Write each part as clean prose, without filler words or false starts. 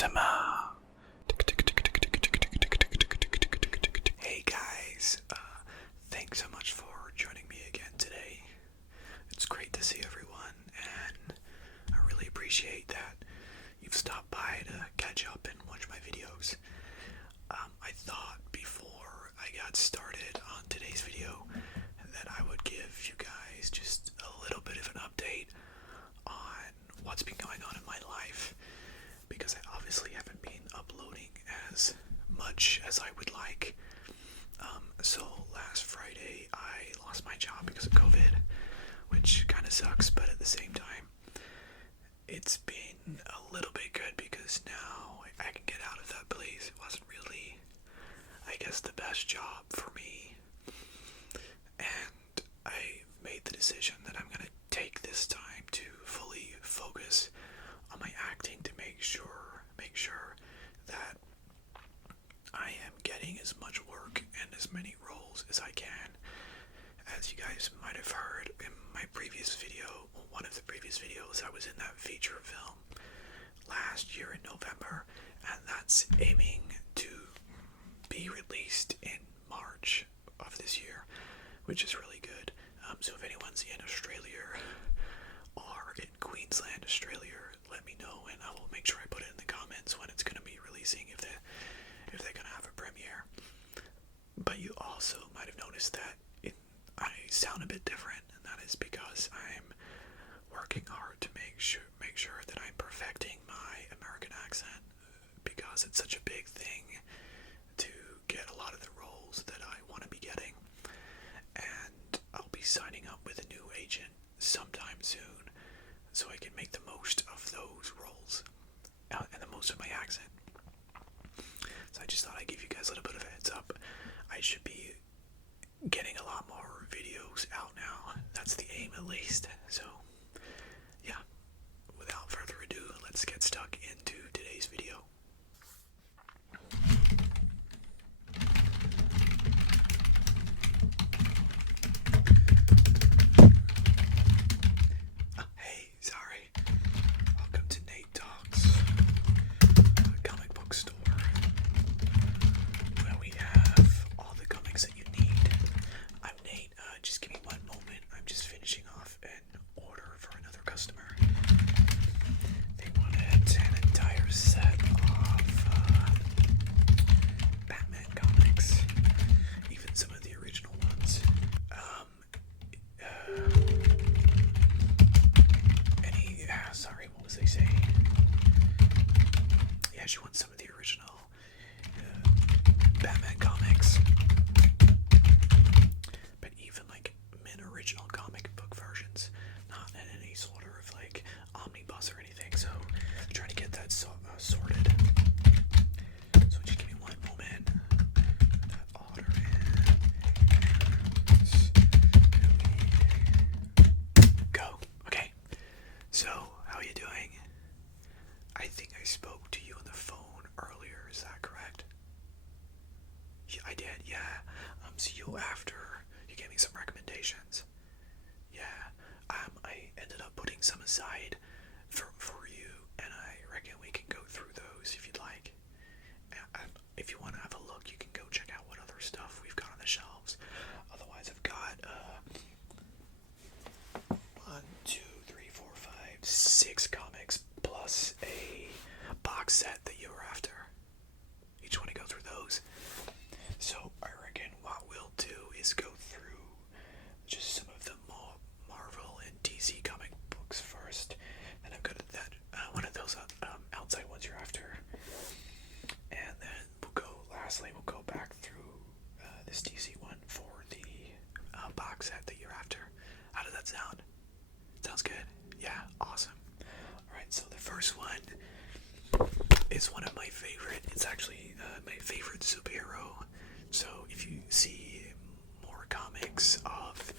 ASMR. Hey guys, thanks so much for joining me again today. It's great to see everyone, and I really appreciate that you've stopped by to catch up and watch my videos. I thought before I got started on today's video that I would give you guys just a little bit of an update on what's been going on in my life, because I obviously haven't been uploading as much as I would like. So last Friday I lost my job because of COVID, which kind of sucks, but at the same time it's been a little bit good because now I can get out of that place. It wasn't really, I guess, the best job for me, and I made the decision that I'm going to take this time to fully focus on my acting to make sure that I am getting as much work and as many roles as I can. As you guys might have heard in my previous video, one of the previous videos, I was in that feature film last year in November, and that's aiming to be released in March of this year, which is really good. So if anyone's in Australia or in Queensland, Australia, let me know and I will make sure I put it in the comments when it's going to be releasing, if they're going to have a premiere. But you also might have noticed that I sound a bit different, and that is because I'm working hard to make sure that I'm perfecting my American accent, because it's such a big thing to get a lot of the roles that I want to be getting. And I'll be signing up with a new agent sometime soon, so I can make the most of those roles and the most of my accent. So I just thought I'd give you guys a little bit of a heads up. I should be getting a lot more videos out now. That's the aim, at least. So yeah, without further ado, let's get stuck into today's video. Hey, sorry. Welcome to NateTalks Comic Book Store, where we have all the comics that you need. I'm Nate. Just give me one moment. I'm just finishing off an order for another customer. They wanted an entire set of Batman comics, even some of the original ones. Sorry, what was I saying? Yeah, she wants some of the original Batman comics, but even like original comic book versions, not in any sort of like omnibus or anything. So I'm trying to get that sorted. So just give me one moment. Put that order in. Go. Okay. So how are you doing? I think I spoke to you on the phone earlier. Is that correct? Yeah, I did. Yeah. So you gave me some recommendations. Yeah. I ended up putting some aside for you, and I reckon we can go through those if you'd like. If you want to have a look, you can go check out what other stuff we've got on the shelves. Otherwise, I've got 6 comics plus a box set that you were after. You just want to go through those. So I reckon what we'll do is go through just some of the Marvel and DC comic books first. Then I've got that one of those outside ones you're after, and then we'll go back through this DC one for the box set that you're after. How does that sound? Sounds good? Yeah, awesome. Alright, so the first one is one of my favorite. It's actually my favorite superhero. So if you see more comics of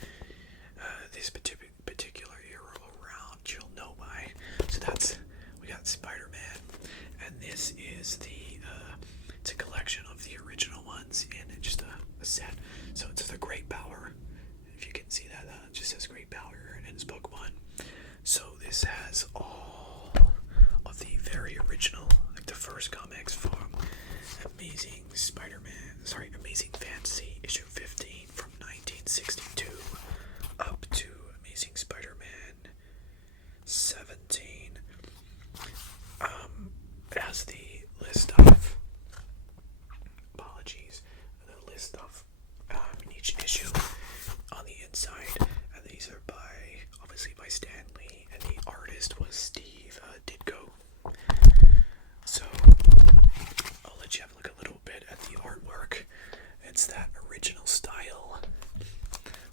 this particular hero around, you'll know why. So we got Spider-Man, and this is it's a collection of the original ones in just a set. So it's the Great Power. If you can see that, it just says Great Power, and it's book 1. So this has all of the very original, like the first it's that original style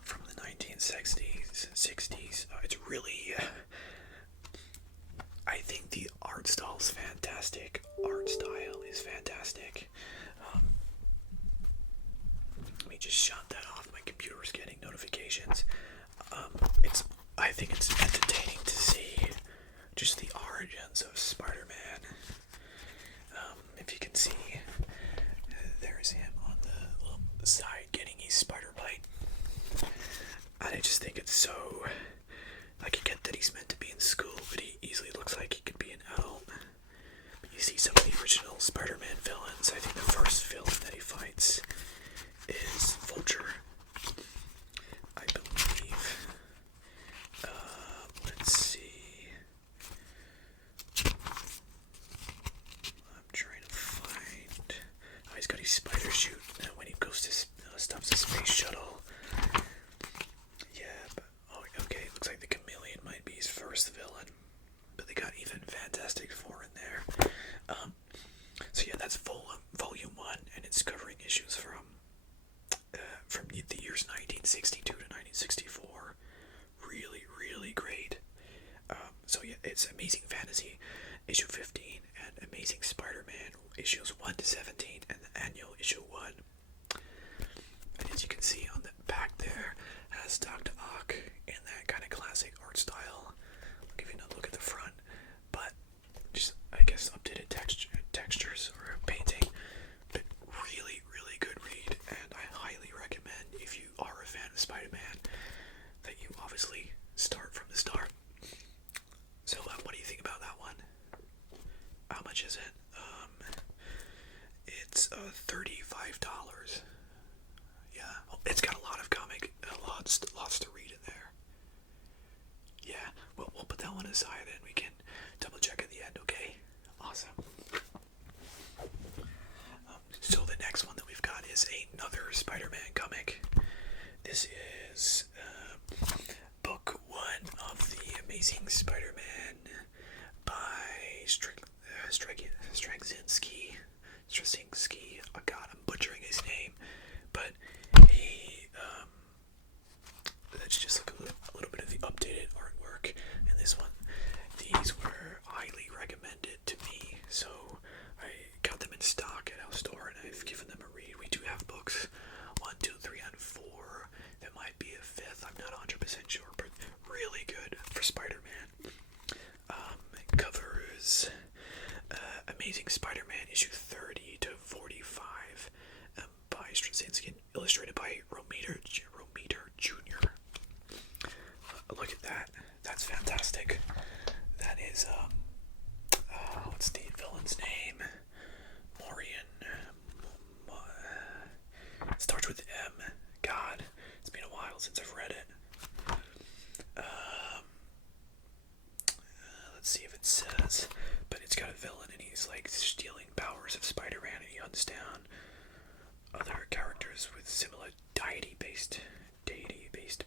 from the 1960s, 60s. It's really, I think the art style is fantastic. Let me just shut that off. My computer's getting notifications. I think it's entertaining to see just the origins of Spider-Man. If you can see, there's him on the little side getting his spider bite. And I just think it's so, like, I get that he's meant to be in school, but he easily looks like he could be an adult. But you see some of the original Spider-Man villains. I think the first villain that he fights is Vulture, I believe. Let's see. I'm trying to find. Oh, he's got his spider chute when he goes to stops the space shuttle. Yeah, but okay. Looks like the Chameleon might be his first villain, but they got even Fantastic Four in there. So yeah, that's volume 1, and it's covering issues from the years 1962 to 1964. Really, really great. So yeah, it's Amazing Fantasy issue 15 and Amazing Spider-Man issues 1 to 17 and the annual issue 1. And as you can see on the back there, has Dr. Ock in that kind of classic art style. I'll give you another look at the front, but just, I guess, updated textures or painting. But really, really good read, and I highly recommend, if you are a fan of Spider-Man, that you obviously start from the start. So what do you think about that one? How much is it? It's $35. Yeah, well, it's got a lot of lots to read in there. Yeah, well, we'll put that one aside and we can double check at the end, okay? Awesome. So the next one that we've got is another Spider-Man comic. This is book 1 of the Amazing Spider-Man by Straczynski. Oh God, I'm butchering his name, but he let's just look a little bit of the updated artwork in this one. These were highly recommended to me, so I got them in stock at our store and I've given them a read. We do have books 1, 2, 3, and 4. There might be a 5th, I'm not 100% sure, but really good for Spider-Man. It covers Amazing Spider-Man issue 30 to 45 by Straczynski, illustrated by Romita Jr. Look at that. That's fantastic. That is, what's the villain's name? It starts with M. God, it's been a while since I've read it. Let's see if it says, but it's got a villain and he's like stealing powers of Spider-Man, and he hunts down other characters with similar deity-based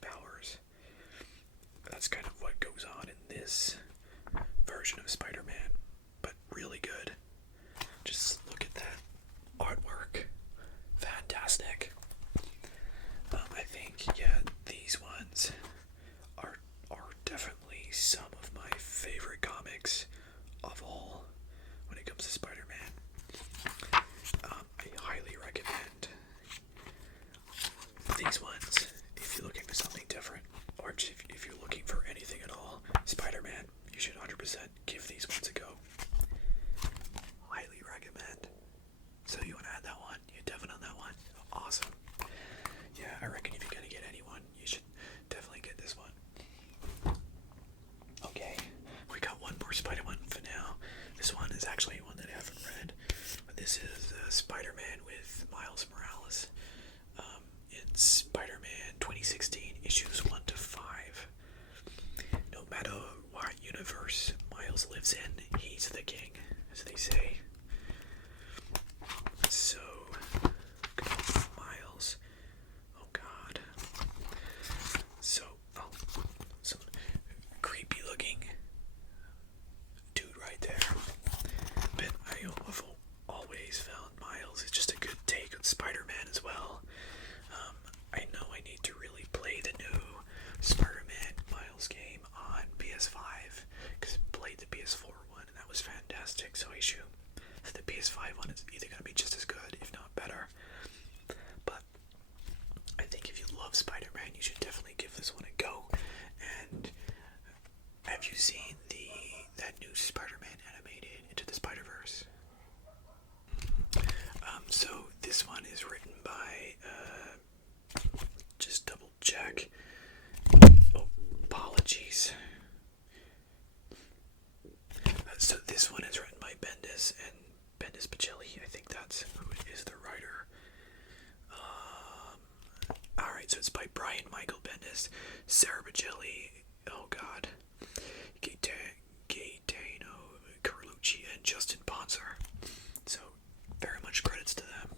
powers. That's kind of what goes on in this version of Spider-Man, but really good. Just look at that artwork. Fantastic. I think, yeah, these ones are definitely some of my favorite comics of all when it comes to Spider-Man. I highly recommend these ones if you're looking for something different, or if you're looking for anything at all. Spider-Man, you should 100% give these ones a go. Highly recommend. So you want to add that one? You're definitely on that one? Awesome. Yeah, I reckon if you're going to get anyone, you should definitely get this one. Okay, we got one more Spider-Man for now. This one is actually one that I haven't read, but this is Spider-Man with Miles Morales. It's Spider-Man 2016, issues 1 to 5. No matter what universe Miles lives in, he's the king, as they say. So, Miles. Oh God. So creepy looking dude right there. But I've always found Miles is just a good take on Spider-Man as well. was fantastic. So I assume the PS5 one is either going to be just as good, if not better. But I think if you love Spider-Man, you should definitely give this one a go. And have you seen that new Spider-Man animated Into the Spider-Verse? So this one is written by, just double check. Oh, apologies. So this one is written by Bendis and Bendis Pacelli. I think that's who is the writer. Alright, so it's by Brian Michael Bendis, Sarah Pacelli, oh god, Gaetano Carlucci, and Justin Ponser. So, very much credits to them.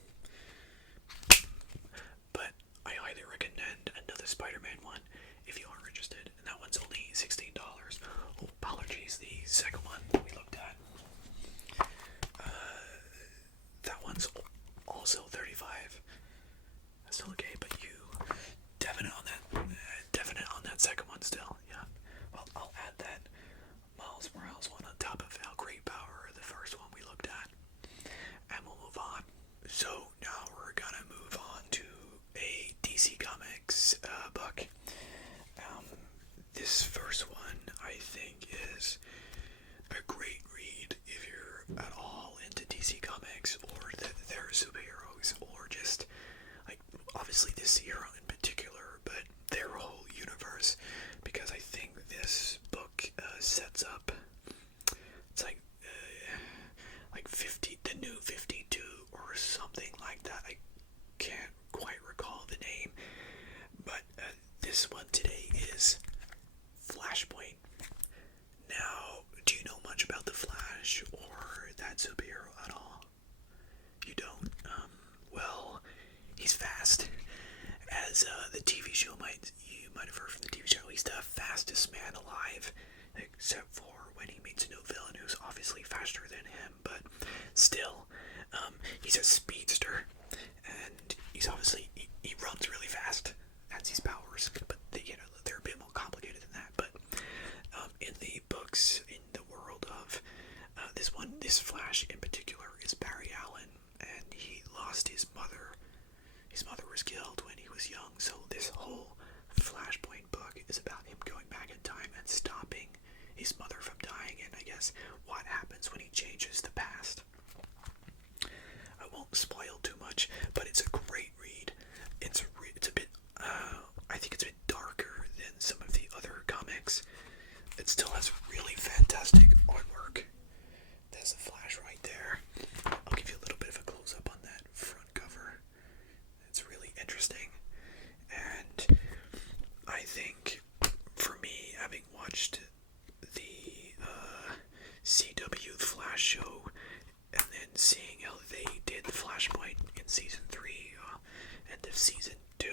But I highly recommend another Spider-Man one if you are interested. And that one's only $16. Oh, apologies, the second one we looked at. That one's also $35. That's still okay, but you definite on that second one still. Yeah. Well, I'll add that Miles Morales one on top of how great power the first one we looked at, and we'll move on. So now we're gonna move on to a DC Comics book. This first one I think is a great read if you're at all into DC Comics or their superheroes, or just like obviously this hero in particular, but their whole universe, because I think this book sets up, it's like 50, the new 52 or something like that. I can't quite recall the name, but this one today is Flashpoint. Now, do you know much about the Flash or that superhero at all? You don't? Well, he's fast. As the TV show you might have heard from the TV show, he's the fastest man alive, except for when he meets a new villain who's obviously faster than him, but still, he's a speedster, and he's obviously, he runs really fast. That's his powers, but they're a bit more complicated than that. But in the books, in the world of this Flash in particular is Barry Allen, and he lost his mother. His mother was killed when he was young, so this whole Flashpoint book is about him going back in time and stopping his mother from dying, and I guess what happens when he changes the past. I won't spoil too much, but it's a great read. It's a bit, I think it's a bit darker than some of the other comics. It still has really fantastic artwork. There's a Flash right there. I'll give you a little bit of a close-up on that front cover. It's really interesting. And I think, for me, having watched the CW Flash show, and then seeing how they did the Flashpoint in Season 3, end of Season 2,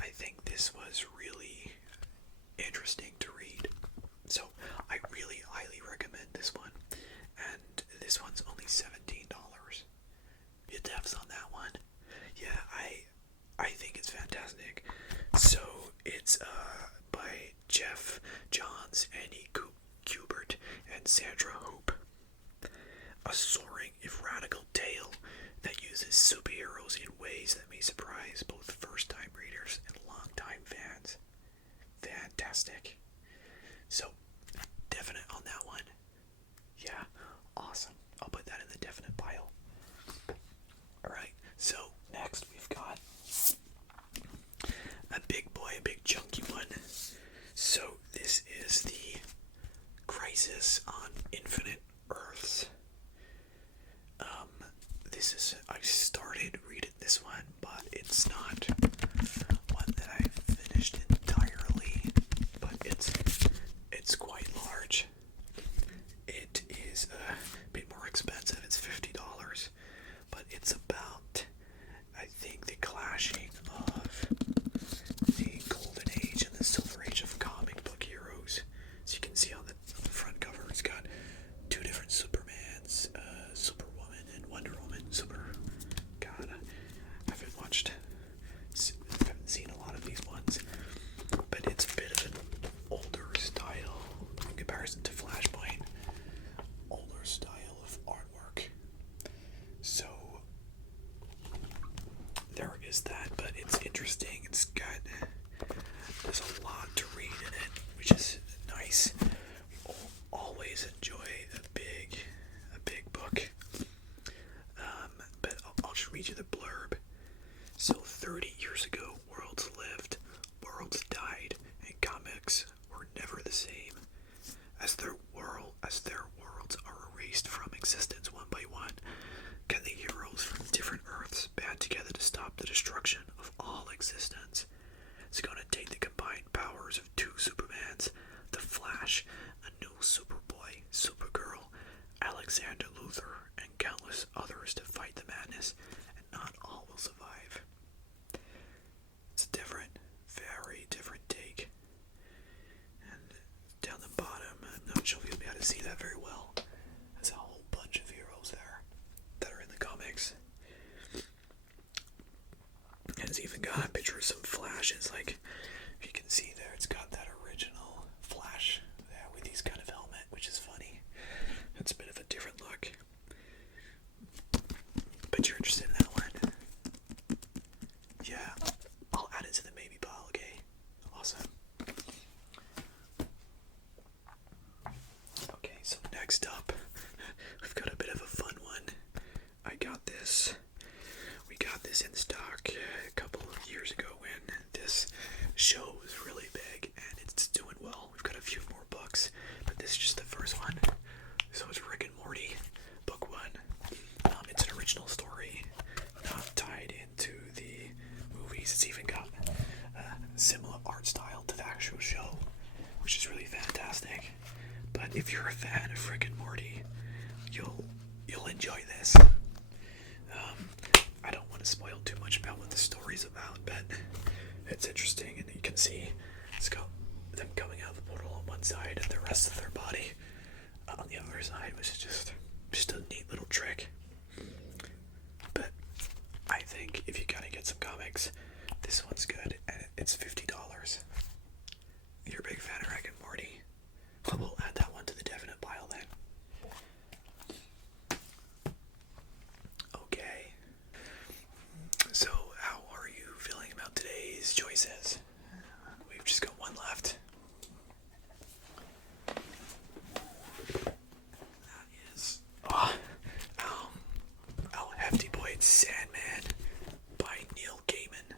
I think this was really interesting to read. So, I really highly recommend this one. And this one's only $17. You devs on that one? Yeah, I think it's fantastic. So, it's by Jeff Johns, Andy Kubert, and Sandra Hoop. A soaring, if radical tale that uses superheroes in ways that may surprise both first-time readers and long-time fans. Fantastic. So, definite on that one. Yeah, awesome. I'll put that in the definite pile. Alright, so next we've got a big boy, a big chunky one. So this is the Crisis on Infinite Earths. I started reading this one, but it's not one that I finished entirely, but it's quite large. as their worlds are erased from existence one by one, can the heroes from different Earths band together to stop the destruction of all existence? It's going to take the combined powers of two Supermans, the Flash, a new Superboy, Supergirl, Alexander Luthor, and countless others to fight the madness, and not all will survive. It's a different, very different take. And down the bottom, I'm not sure if you'll be able to see that very well. There's a whole bunch of heroes there that are in the comics. And it's even got a picture of some Flashes, like, if you can see there, it's got that original Flash there with his kind of helmet, which is funny. It's a bit of a different look. But you're interested in that one? Yeah, I'll add it to the maybe pile, okay? Awesome. Okay, so next up, we've got a bit of a fun one. We got this in stock a couple of years ago when this show was really big, and it's doing well. We've got a few more books, but this is just the first one. So it's Rick and Morty, book 1. It's an original story, not tied into the movies. It's even got a similar art style to the actual show, which is really fantastic. But if you're a fan of Rick and Morty, you'll enjoy this. I don't want to spoil too much about what the story's about, but it's interesting, and you can see it's got them coming out of the portal on one side and the rest of their body on the other side, which is just a neat little trick. But I think if you gotta get some comics, this one's good, and it's $50. If you're a big fan of Rick and Morty, we'll add that one to the definite pile then. Okay. So, how are you feeling about today's choices? We've just got one left. That is, hefty boy, it's Sandman by Neil Gaiman.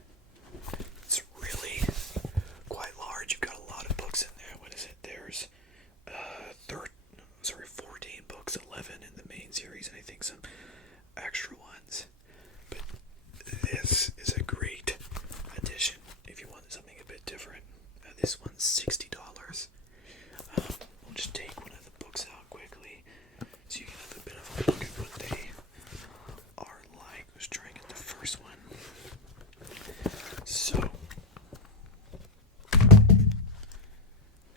It's really quite large. You've got a lot of books in there. What is it? There's 14 books, 11 in the main series, and I think some extra ones. But this is a great addition if you want something a bit different. This one's $60. We'll just take one of the books out quickly so you can have a bit of a look at what they are like. Let's try and get the first one. So,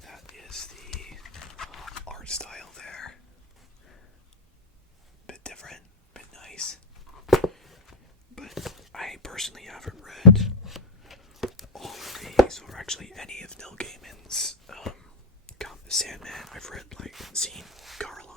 that is the art style there. Bit different, bit nice. But I personally haven't read all of these, or actually any of Neil Gaiman's Sandman. I've read, seen Carl